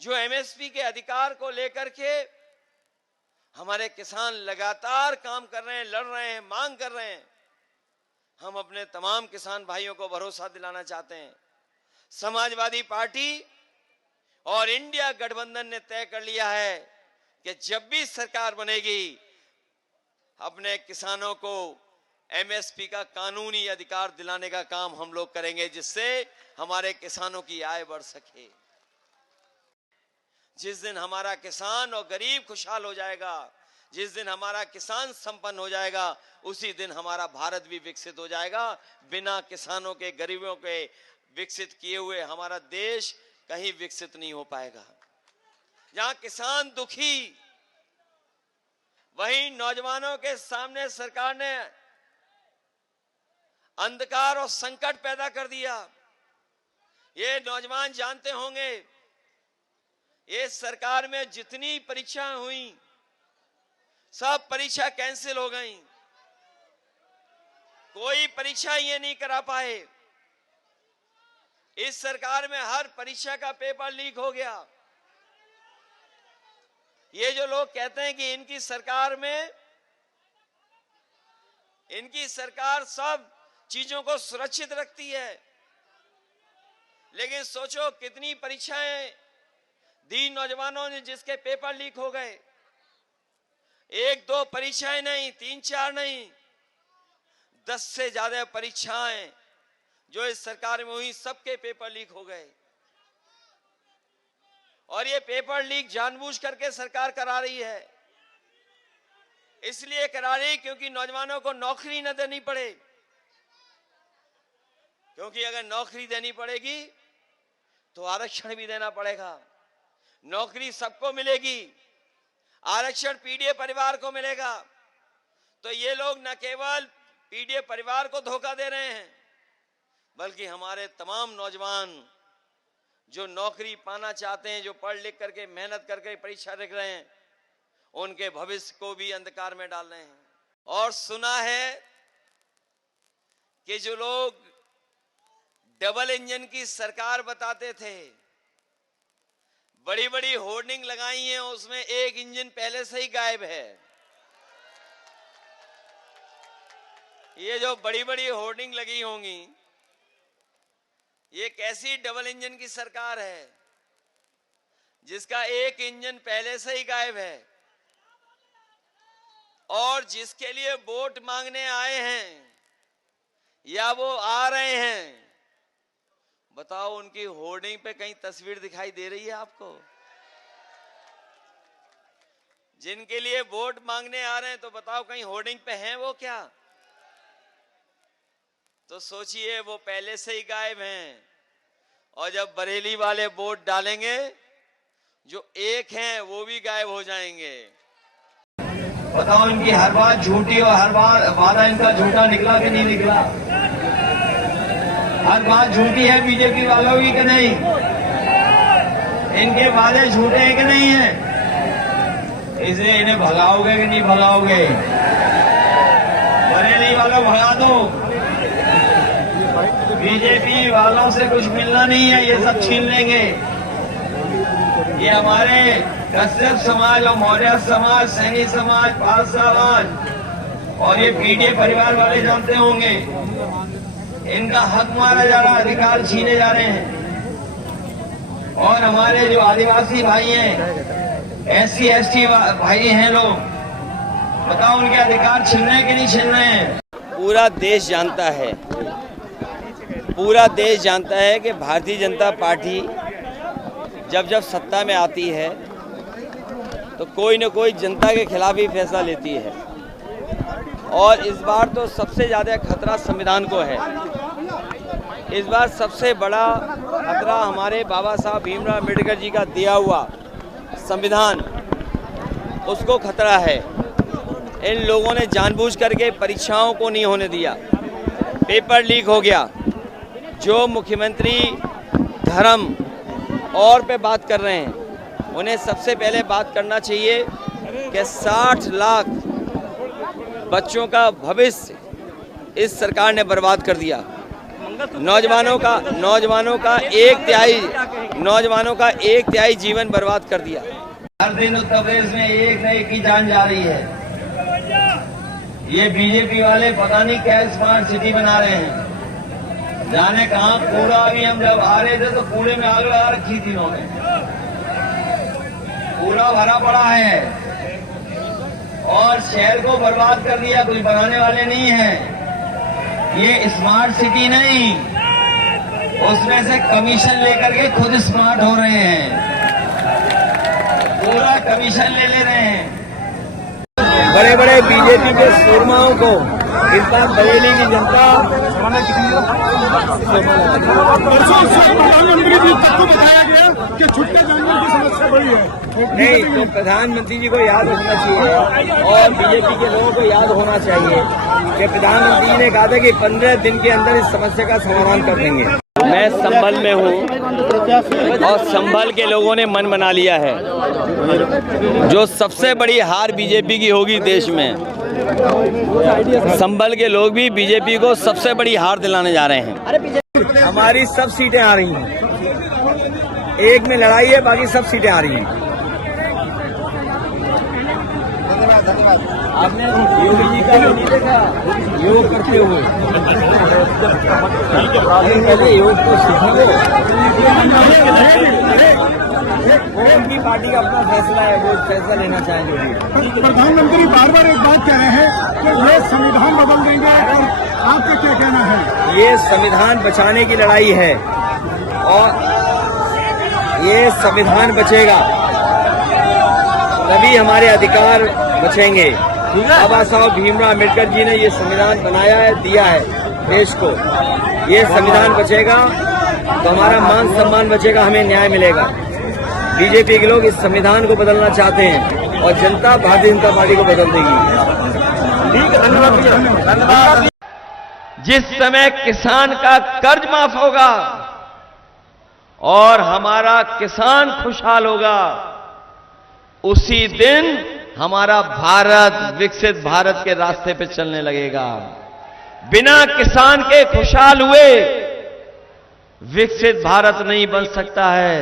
जो एमएसपी के अधिकार को लेकर के हमारे किसान लगातार काम कर रहे हैं, लड़ रहे हैं, मांग कर रहे हैं। हम अपने तमाम किसान भाइयों को भरोसा दिलाना चाहते हैं। समाजवादी पार्टी और इंडिया गठबंधन ने तय कर लिया है कि जब भी सरकार बनेगी, अपने किसानों को एमएसपी का कानूनी अधिकार दिलाने का काम हम लोग करेंगे, जिससे हमारे किसानों की आय बढ़ सके। जिस दिन हमारा किसान और गरीब खुशहाल हो जाएगा, जिस दिन हमारा किसान संपन्न हो जाएगा, उसी दिन हमारा भारत भी विकसित हो जाएगा। बिना किसानों के, गरीबों के विकसित किए हुए हमारा देश कहीं विकसित नहीं हो पाएगा। जहां किसान दुखी, वहीं नौजवानों के सामने सरकार ने अंधकार और संकट पैदा कर दिया। ये नौजवान जानते होंगे, ये सरकार में जितनी परीक्षाएं हुई, सब परीक्षा कैंसिल हो गई। कोई परीक्षा ये नहीं करा पाए। इस सरकार में हर परीक्षा का पेपर लीक हो गया। ये जो लोग कहते हैं कि इनकी सरकार सब चीजों को सुरक्षित रखती है, लेकिन सोचो कितनी परीक्षाएं दी नौजवानों ने जिसके पेपर लीक हो गए। 1-2 परीक्षाएं नहीं, 3-4 नहीं, 10 से ज्यादा परीक्षाएं जो इस सरकार में हुई, सबके पेपर लीक हो गए। और ये पेपर लीक जानबूझ करके सरकार करा रही है। इसलिए करा रही क्योंकि नौजवानों को नौकरी न देनी पड़े। क्योंकि अगर नौकरी देनी पड़ेगी तो आरक्षण भी देना पड़ेगा। नौकरी सबको मिलेगी, आरक्षण पीडीए परिवार को मिलेगा। तो ये लोग न केवल पीडीए परिवार को धोखा दे रहे हैं, बल्कि हमारे तमाम नौजवान जो नौकरी पाना चाहते हैं, जो पढ़ लिख करके मेहनत करके परीक्षा लिख रहे हैं, उनके भविष्य को भी अंधकार में डाल रहे हैं। और सुना है कि जो लोग डबल इंजन की सरकार बताते थे, बड़ी बड़ी होर्डिंग लगाई हैं, उसमें एक इंजन पहले से ही गायब है। ये जो बड़ी बड़ी होर्डिंग लगी होंगी, ये कैसी डबल इंजन की सरकार है जिसका एक इंजन पहले से ही गायब है। और जिसके लिए वोट मांगने आए हैं या वो आ रहे हैं, बताओ उनकी होर्डिंग पे कहीं तस्वीर दिखाई दे रही है आपको? जिनके लिए वोट मांगने आ रहे हैं, तो बताओ कहीं होर्डिंग पे हैं वो क्या? तो सोचिए, वो पहले से ही गायब हैं। और जब बरेली वाले वोट डालेंगे, जो एक हैं वो भी गायब हो जाएंगे। बताओ, इनकी हर बात झूठी और हर बार वादा इनका झूठा निकला कि नहीं निकला? हर बात झूठी है बीजेपी वालों की कि नहीं? इनके वादे झूठे हैं कि नहीं है? इसलिए इन्हें भगाओगे कि नहीं भगाओगे? बरेली वालों भगा दो। बीजेपी वालों से कुछ मिलना नहीं है, ये सब छीन लेंगे। ये हमारे कश्यप समाज और मौर्य समाज, सैनी समाज, पाल समाज और ये पीडीए परिवार वाले जानते होंगे, इनका हक मारा जा रहा, अधिकार छीने जा रहे हैं। और हमारे जो आदिवासी भाई हैं, SC ST भाई हैं लोग, बताओ उनके अधिकार छीन रहे हैं कि नहीं छीन रहे हैं? पूरा देश जानता है, पूरा देश जानता है कि भारतीय जनता पार्टी जब जब सत्ता में आती है तो कोई न कोई जनता के खिलाफ ही फैसला लेती है। और इस बार तो सबसे ज़्यादा खतरा संविधान को है। इस बार सबसे बड़ा खतरा हमारे बाबा साहब भीमराव अम्बेडकर जी का दिया हुआ संविधान, उसको खतरा है। इन लोगों ने जानबूझ करके परीक्षाओं को नहीं होने दिया, पेपर लीक हो गया। जो मुख्यमंत्री धर्म और पे बात कर रहे हैं, उन्हें सबसे पहले बात करना चाहिए कि 60 लाख बच्चों का भविष्य इस सरकार ने बर्बाद कर दिया। नौजवानों का एक तिहाई जीवन बर्बाद कर दिया। हर दिन उत्तर प्रदेश में एक न एक की जान जा रही है। ये बीजेपी वाले पता नहीं क्या स्मार्ट सिटी बना रहे हैं, जाने कहां। कूड़ा अभी हम जब आ रहे थे तो कूड़े में आग लगा रखी थी इन्होंने, कूड़ा भरा पड़ा है और शहर को बर्बाद कर दिया। कुछ बनाने वाले नहीं है। ये स्मार्ट सिटी नहीं, उसमें से कमीशन लेकर के खुद स्मार्ट हो रहे हैं, पूरा कमीशन ले रहे हैं। बड़े बड़े बीजेपी के सूरमाओं को इस बार बरेली की जनता प्रधानमंत्री जी तक को बताया गया कि छुट्टे जानवर की समस्या बड़ी है। नहीं, तो प्रधानमंत्री जी को याद रखना चाहिए और बीजेपी के लोगों को याद होना चाहिए कि प्रधानमंत्री ने कहा था कि 15 दिन के अंदर इस समस्या का समाधान कर देंगे। मैं संभल में हूँ और संभल के लोगों ने मन बना लिया है। जो सबसे बड़ी हार बीजेपी की होगी देश में, संभल के लोग भी बीजेपी को सबसे बड़ी हार दिलाने जा रहे हैं। हमारी सब सीटें आ रही हैं, एक में लड़ाई है, बाकी सब सीटें आ रही हैं। आपने योगी जी का नहीं देखा योग करते हुए? पहले योग तो सीखो। वो उनकी पार्टी का अपना फैसला है, वो फैसला लेना चाहेंगे। प्रधानमंत्री बार बार एक बात कह रहे हैं कि ये संविधान बदल देंगे, और आपका क्या कहना है? ये संविधान बचाने की लड़ाई है और ये संविधान बचेगा तभी हमारे अधिकार बचेंगे। बाबा साहब भीमराव अम्बेडकर जी ने ये संविधान बनाया है, दिया है देश को। ये संविधान बचेगा तो हमारा मान सम्मान बचेगा, हमें न्याय मिलेगा। बीजेपी के लोग इस संविधान को बदलना चाहते हैं और जनता भारतीय जनता पार्टी को बदल देगी। जिस समय किसान का कर्ज माफ होगा और हमारा किसान खुशहाल होगा, उसी दिन हमारा भारत विकसित भारत के रास्ते पे चलने लगेगा। बिना किसान के खुशहाल हुए विकसित भारत नहीं बन सकता है।